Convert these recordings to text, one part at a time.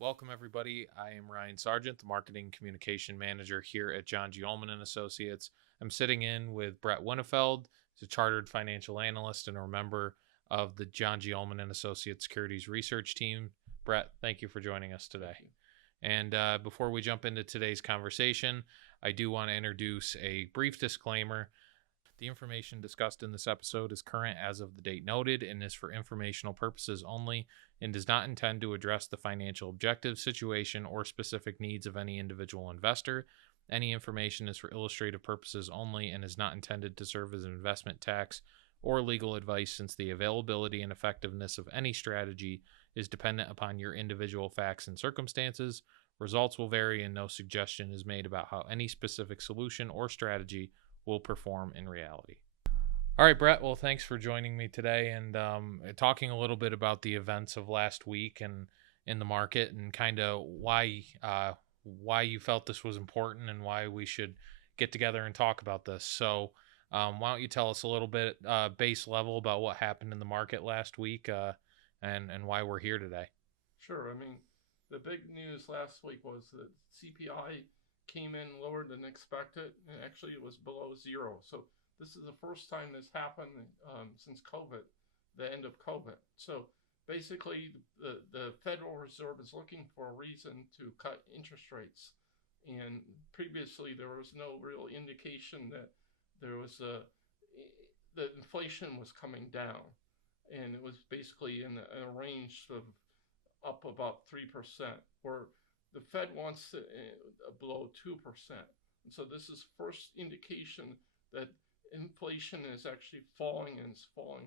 Welcome, everybody. I am Ryan Sargent, the Marketing Communication Manager here at John G. Ullman Associates. I'm sitting in with Brett Winnefeld. He's a chartered financial analyst and a member of the John G. Ullman Associates Securities Research team. Brett, thank you for joining us today. And before we jump into today's conversation, I do want to introduce a brief disclaimer. The information discussed in this episode is current as of the date noted and is for informational purposes only and does not intend to address the financial objectives, situation, or specific needs of any individual investor. Any information is for illustrative purposes only and is not intended to serve as an investment tax or legal advice, since the availability and effectiveness of any strategy is dependent upon your individual facts and circumstances. Results will vary and no suggestion is made about how any specific solution or strategy will perform in reality. All right, Brett. Well, thanks for joining me today and talking a little bit about the events of last week and in the market, and kind of why you felt this was important and why we should get together and talk about this. So, why don't you tell us a little bit base level about what happened in the market last week and why we're here today? Sure. The big news last week was that CPI came in lower than expected, and actually it was below zero. So this is the first time this happened since COVID, the end of COVID. So basically, the Federal Reserve is looking for a reason to cut interest rates. And previously, there was no real indication that there was that inflation was coming down, and it was basically in a range of up about 3%, where the Fed wants to below 2%. And so this is first indication that inflation is actually falling, and it's falling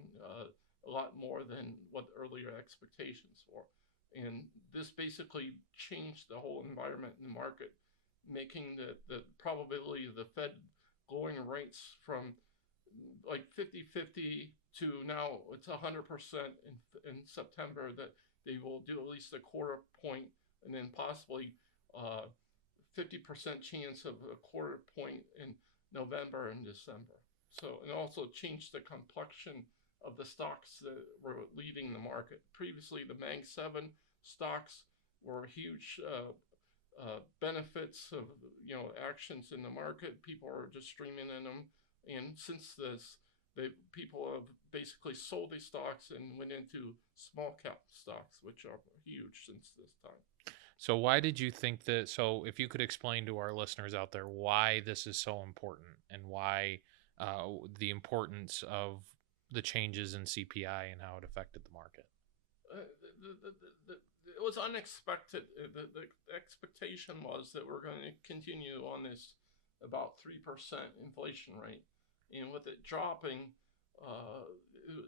a lot more than what earlier expectations were. And this basically changed the whole environment in the market, making the probability of the Fed lowering rates from like 50-50 to now it's 100% in September, that they will do at least a quarter point, and then possibly 50% chance of a quarter point in November and December. So, and also changed the complexion of the stocks that were leading the market. Previously, the Mag 7 stocks were huge benefits of actions in the market. People are just streaming in them, and since this, people have basically sold these stocks and went into small cap stocks, which are huge since this time. So why did you think that? So if you could explain to our listeners out there why this is so important and why the importance of the changes in CPI and how it affected the market. It was unexpected. The expectation was that we're going to continue on this about 3% inflation rate. And with it dropping, it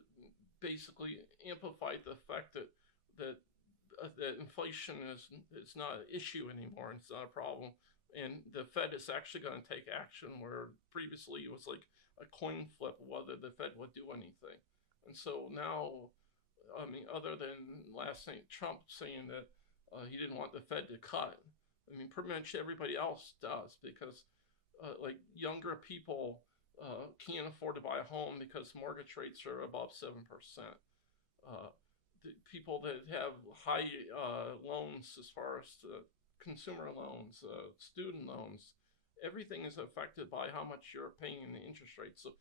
basically amplified the fact that inflation is not an issue anymore. It's not a problem. And the Fed is actually going to take action, where previously it was like a coin flip whether the Fed would do anything. And so now, other than last night, Trump saying that he didn't want the Fed to cut, pretty much everybody else does, because like younger people can't afford to buy a home because mortgage rates are above 7%. The people that have high loans, as far as consumer loans, student loans, everything is affected by how much you're paying in the interest rate. So,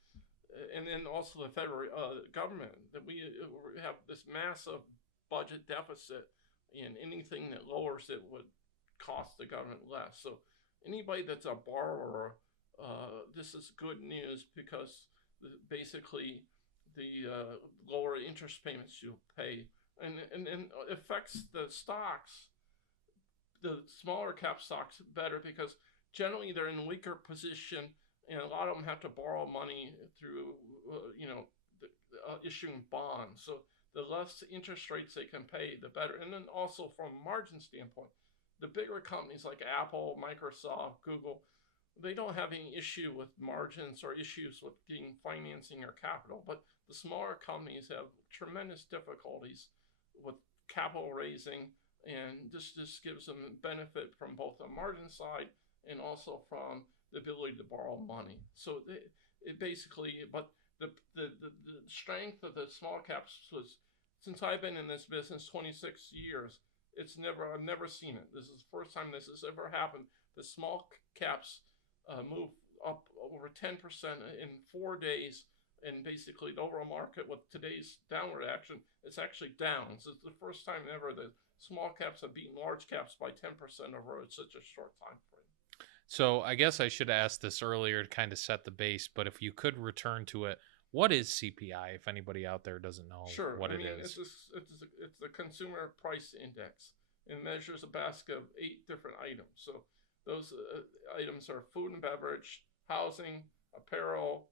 and then also the federal government, that we have this massive budget deficit, and anything that lowers it would cost the government less. So anybody that's a borrower, this is good news, because basically the lower interest payments you pay, and affects the stocks, the smaller cap stocks, better, because generally they're in a weaker position, and a lot of them have to borrow money through issuing bonds. So the less interest rates they can pay, the better. And then also from a margin standpoint, the bigger companies like Apple, Microsoft, Google, they don't have any issue with margins or issues with getting financing or capital. But the smaller companies have tremendous difficulties with capital raising, and this gives them benefit from both the margin side and also from the ability to borrow money. So it basically, but the strength of the small caps was, since I've been in this business 26 years, I've never seen it. This is the first time this has ever happened. The small caps move up over 10% in 4 days, and basically the overall market with today's downward action, it's actually down. So it's the first time ever that small caps have beaten large caps by 10% over such a short time frame. So I guess I should have asked this earlier to kind of set the base, but if you could return to it, what is CPI? If anybody out there doesn't know Sure. what I it mean, is. it's the consumer price index. It measures a basket of 8 different items. So those items are food and beverage, housing, apparel,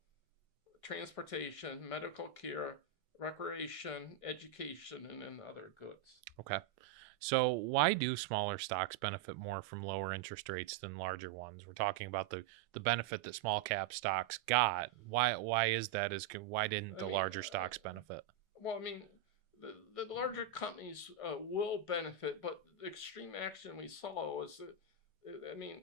transportation, medical care, recreation, education, and then other goods. Okay. So why do smaller stocks benefit more from lower interest rates than larger ones? We're talking about the benefit that small cap stocks got. Why is that? Why didn't I the mean, larger stocks benefit? well, I mean, the larger companies will benefit, but the extreme action we saw was that, I mean,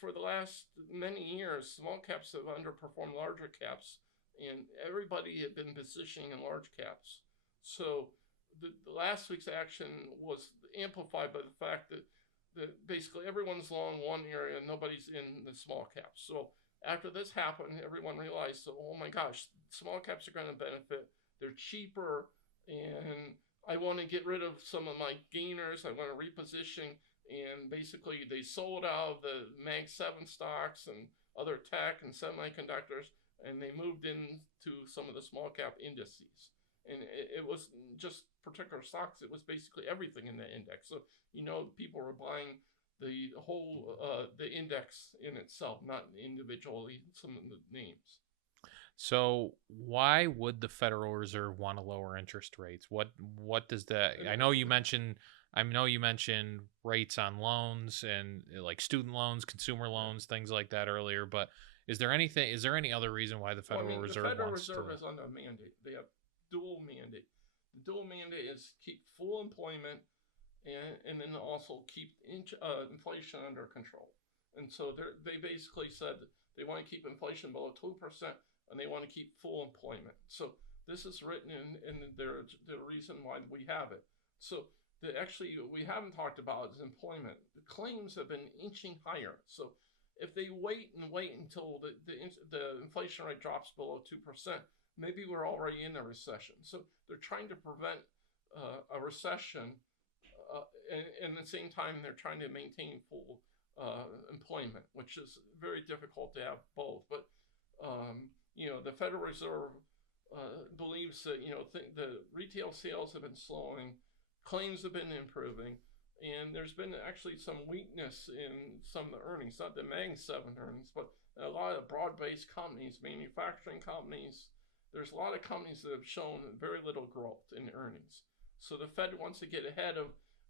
for the last many years, small caps have underperformed larger caps, and everybody had been positioning in large caps. So the last week's action was amplified by the fact that basically everyone's long one area and nobody's in the small caps. So after this happened, everyone realized, oh my gosh, small caps are going to benefit. They're cheaper, and I want to get rid of some of my gainers. I want to reposition, and basically they sold out of the Mag 7 stocks and other tech and semiconductors, and they moved into some of the small cap indices. And it was just particular stocks. It was basically everything in the index. So people were buying the whole the index in itself, not individually some of the names. So why would the Federal Reserve want to lower interest rates? What does that? And I know you mentioned rates on loans and like student loans, consumer loans, things like that earlier, but is there any other reason why the well, I Federal mean, the Reserve Federal wants to? Reserve is under a mandate. They have dual mandate. The dual mandate is keep full employment and then also keep inflation under control. And so they basically said they want to keep inflation below 2%, and they want to keep full employment. So this is written in the reason why we have it. So actually we haven't talked about is employment. The claims have been inching higher. So if they wait until the inflation rate drops below 2%, maybe we're already in a recession. So they're trying to prevent a recession, and at the same time they're trying to maintain full employment, which is very difficult to have both. But the Federal Reserve believes that the retail sales have been slowing, claims have been improving, and there's been actually some weakness in some of the earnings, not the Mag 7 earnings, but a lot of broad-based companies, manufacturing companies. There's a lot of companies that have shown very little growth in earnings. So the Fed wants to get ahead of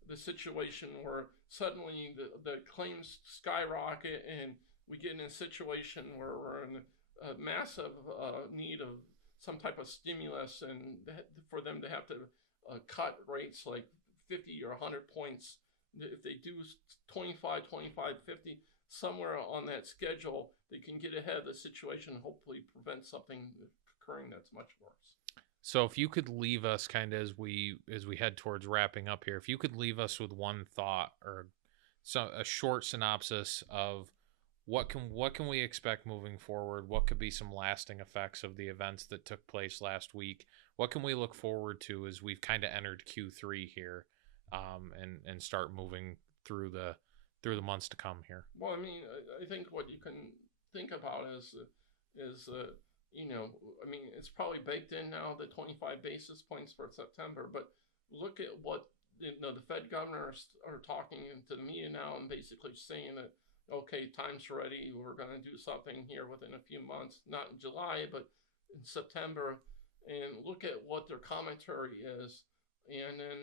the situation where suddenly the claims skyrocket and we get in a situation where we're in a massive need of some type of stimulus, and for them to have to cut rates like 50 or 100 points. If they do 25, 50, somewhere on that schedule, they can get ahead of the situation and hopefully prevent something occurring that's much worse. So if you could leave us kind of as we head towards wrapping up here, if you could leave us with one thought or a short synopsis of what can we expect moving forward? What could be some lasting effects of the events that took place last week? What can we look forward to as we've kind of entered Q3 here, and start moving through the months to come here? Well, I mean, I think what you can think about is I mean, it's probably baked in now, the 25 basis points for September, but look at what the Fed governors are talking into the media now and basically saying that, okay, time's ready, we're going to do something here within a few months, not in July, but in September, and look at what their commentary is. And then,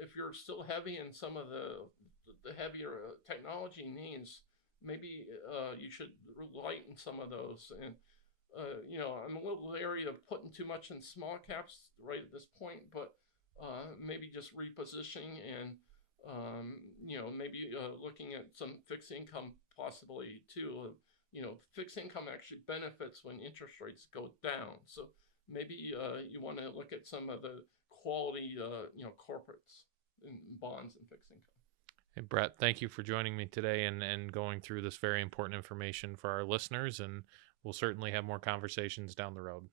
if you're still heavy in some of the heavier technology names, maybe you should lighten some of those. And I'm a little leery of putting too much in small caps right at this point, but maybe just repositioning and maybe looking at some fixed income possibility too. Fixed income actually benefits when interest rates go down. So maybe you want to look at some of the quality corporates. in bonds and fixed income. Hey, Brett, thank you for joining me today and going through this very important information for our listeners. And we'll certainly have more conversations down the road.